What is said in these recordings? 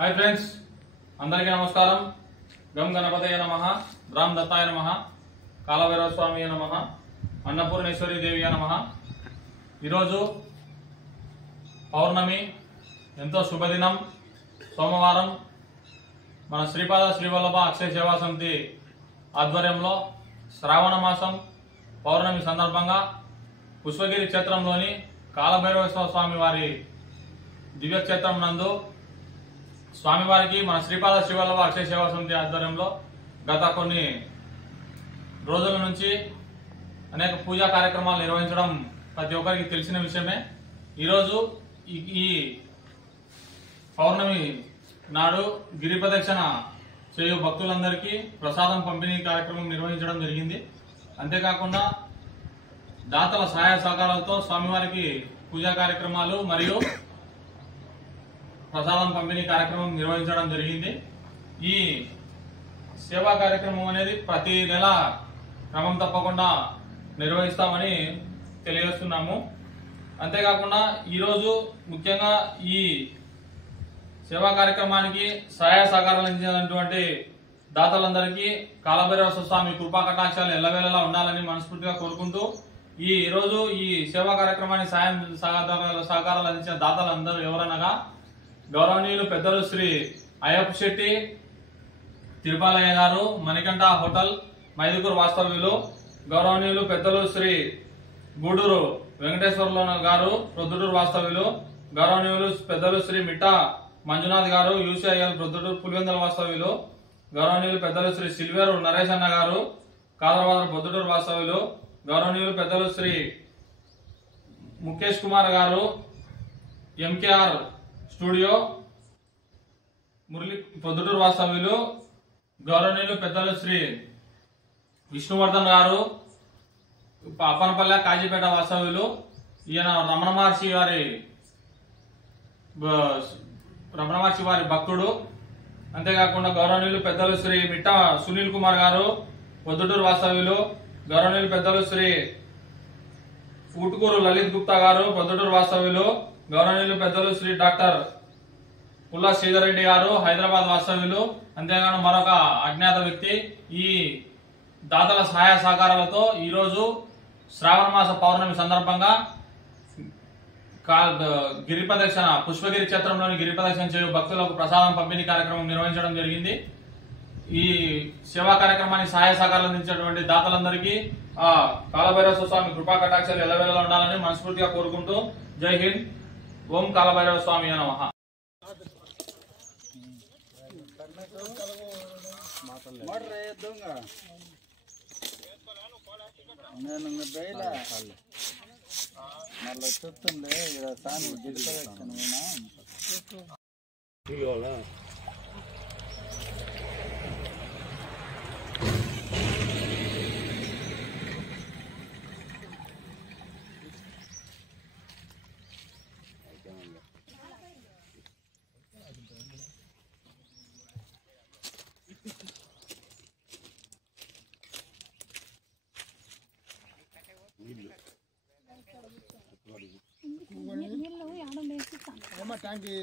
Hi friends अंदरिकी नमस्कारम। गम गणपतये नमः, राम दत्ताय नमः, कालभैरव स्वामी नमः, अन्नपूर्णेश्वरी देवी नमः। ఈరోజు పౌర్ణమి ఎంతో శుభదినం సోమవారం మన శ్రీపాద శ్రీవల్లభ అక్షయ సేవా సమితి ఆధ్వర్యంలో శ్రావణ మాసం పౌర్ణమి సందర్భంగా పుష్పగిరి క్షేత్రంలోని కాలభైరవ స్వామి వారి దివ్య క్షేత్రం నందు స్వామివారికి మన శ్రీపాద శ్రీవల్లభ అక్షయ సేవా సమితి ఆధ్వర్యంలో గత కొన్ని రోజుల నుంచి అనేక పూజా కార్యక్రమాలు నిర్వహించడం ప్రతి ఒక్కరికి తెలిసిన విషయమే। ఈరోజు ఈ పౌర్ణమి నాడు గిరి ప్రదక్షిణ చేయు భక్తులందరికీ ప్రసాదం పంపిణీ కార్యక్రమం నిర్వహించడం జరిగింది। అంతేకాకుండా దాతల సహాయ సహకారాలతో స్వామివారికి పూజా కార్యక్రమాలు మరియు ప్రసాదం పంపిణీ కార్యక్రమం నిర్వహించడం జరిగింది। ఈ సేవా కార్యక్రమం అనేది ప్రతి నెల క్రమం తప్పకుండా నిర్వహిస్తామని తెలియజేస్తున్నాము। అంతేకాకుండా ఈరోజు ముఖ్యంగా ఈ సేవా కార్యక్రమానికి సహాయ సహకారాలు అందించినటువంటి దాతలందరికీ కాలభైరవ స్వామి కృపా కటాక్షాలు ఎల్లవేళలా ఉండాలని మనస్ఫూర్తిగా కోరుకుంటూ ఈ రోజు ఈ సేవా కార్యక్రమానికి సహకారాలు అందించిన దాతలందరూ ఎవరనగా గౌరవనీయులు పెద్దలు శ్రీ అయ్యప్ప శెట్టి తిరుపాలయ్య గారు, మణికంఠ హోటల్ మైదుకూరు వాస్తవ్యులు, గౌరవనీయులు పెద్దలు శ్రీ గూడూరు వెంకటేశ్వర్లు గారు ప్రొద్దుటూరు వాస్తవ్యులు, గౌరవనీయులు పెద్దలు శ్రీ మిట్టా మంజునాథ్ గారు యూసీఐఎల్ ప్రొద్దుటూరు పులివెందుల వాస్తవ్యులు, గౌరవనీయులు పెద్దలు శ్రీ సిల్వేరు నరేష్ అన్న గారు కాదరవాద ప్రొద్దుటూరు వాస్తవ్యులు, గౌరవనీయులు పెద్దలు శ్రీ ముఖేష్ కుమార్ గారు ఎంకేఆర్ స్టూడియో మురళి ప్రొద్దుటూరు వాస్తవ్యులు, గౌరవనీయులు పెద్దలు శ్రీ విష్ణువర్ధన్ గారు అప్పనపల్లె కాజీపేట వాస్తవ్యులు, ఈయన రమణ మహర్షి వారి భక్తుడు। అంతేకాకుండా గౌరవనీయులు పెద్దలు శ్రీ మిట్టా సునీల్ కుమార్ గారు పొద్దుటూరు వాస్తవ్యులు, గౌరవనీయులు పెద్దలు శ్రీ ఊటుకూరు లలిత్ గుప్తా గారు పొద్దుటూరు వాస్తవ్యులు, గౌరవనీయులు పెద్దలు శ్రీ డాక్టర్ పుల్లా శ్రీధర్ రెడ్డి గారు హైదరాబాద్ వాస్తవ్యులు। అంతేగాను మరొక అజ్ఞాత వ్యక్తి ఈ దాతల సహాయ సహకారాలతో ఈరోజు శ్రావణ మాస పౌర్ణమి సందర్భంగా గిరి ప్రదక్షిణ పుష్పగిరి క్షేత్రంలోని గిరి ప్రదక్షిణ చేయు భక్తులకు ప్రసాదం పంపిణీ కార్యక్రమం నిర్వహించడం జరిగింది। ఈ సేవా కార్యక్రమానికి సహాయ సహకారాలు అందించినటువంటి దాతలందరికీ కాలభైరవ స్వామి కృపా కటాక్షాలు ఎల్లవేళలా ఉండాలని మనస్ఫూర్తిగా కోరుకుంటూ జై హింద్, ఓం కాలభైరవ స్వామి నమః। నేను బయట మళ్ళీ చెప్తుండే ఇక్కడ సామి గిరిపదక్షిణ ట్యాంకి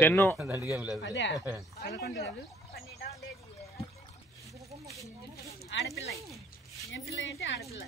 పెన్ను ఆడపిల్ల ఏం పిల్ల ఏంటి ఆడపిల్ల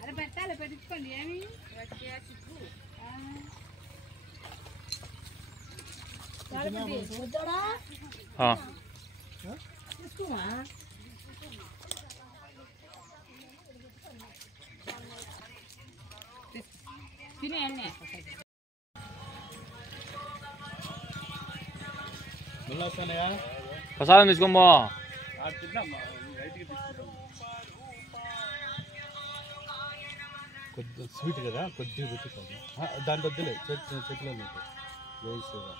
అరే పెట్టాలి పెట్టించుకోండి ఏమి తినే ప్రసాదం తీసుకోమో కొద్దిగా స్వీట్ కదా కొద్దిగా పెట్టుకోండి దాంట్లో వద్దులే చెట్లో వేసేదా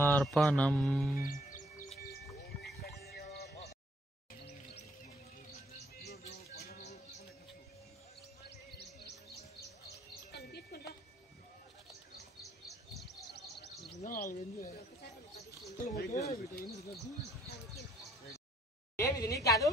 అర్పణం ఏమిది నీ కాదు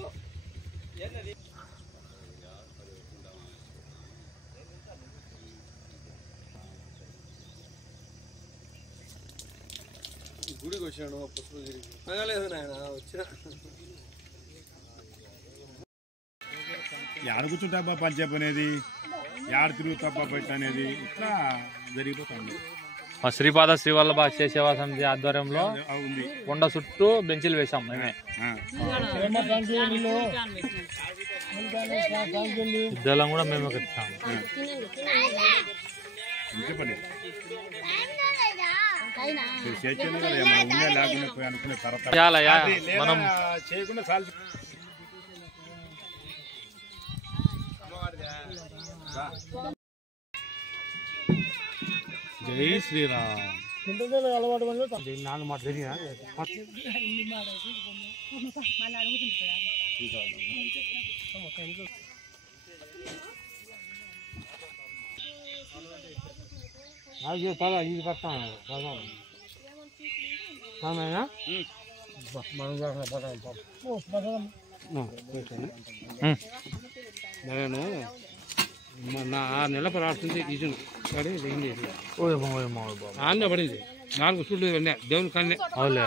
గుడికి వచ్చాను పుష్పగిరికి నాయన వచ్చిన యాడ కూర్చుంటాబ్బా పంచాయపు అనేది యాడ తిరుగుతాబ్బా బయట అనేది ఇట్లా జరిగిపోతుంది. మా శ్రీపాద శ్రీవల్లభ అక్షయ సేవా సమితి ఆధ్వర్యంలో ఉంది కొండ చుట్టూ బెంచీలు వేసాం మేమే. ఇద్దరం కూడా మేమే కట్టాము. చెప్పండి చేయాలి కదా ఏమైనా ఉండే లేకుండా పోయి అనుకునే తర్వాత మనం చేయకుండా చాలు. జై శ్రీరామ్ నాలుగు మాట ఇది పడతాను నేను నా 6 నెలల పరాడుతుంది ఇజును పడి దిగింది ఆంధ్ర పడింది 4 సూట్లు వెళ్ళా దేవుని కన్నే అవులే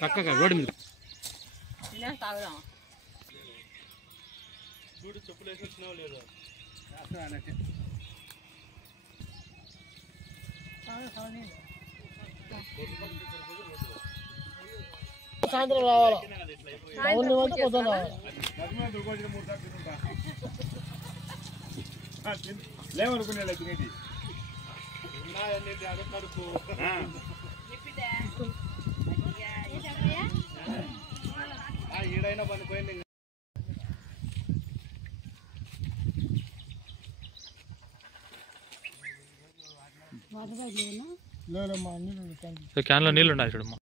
చక్కగా రోడ్డు మీద సాయంత్రం రావాలా లేవనుకునే తినేది ఈడైనా పనిపోయింది. క్యాన్లో నీళ్ళు ఉన్నాయి చూడమ్మా.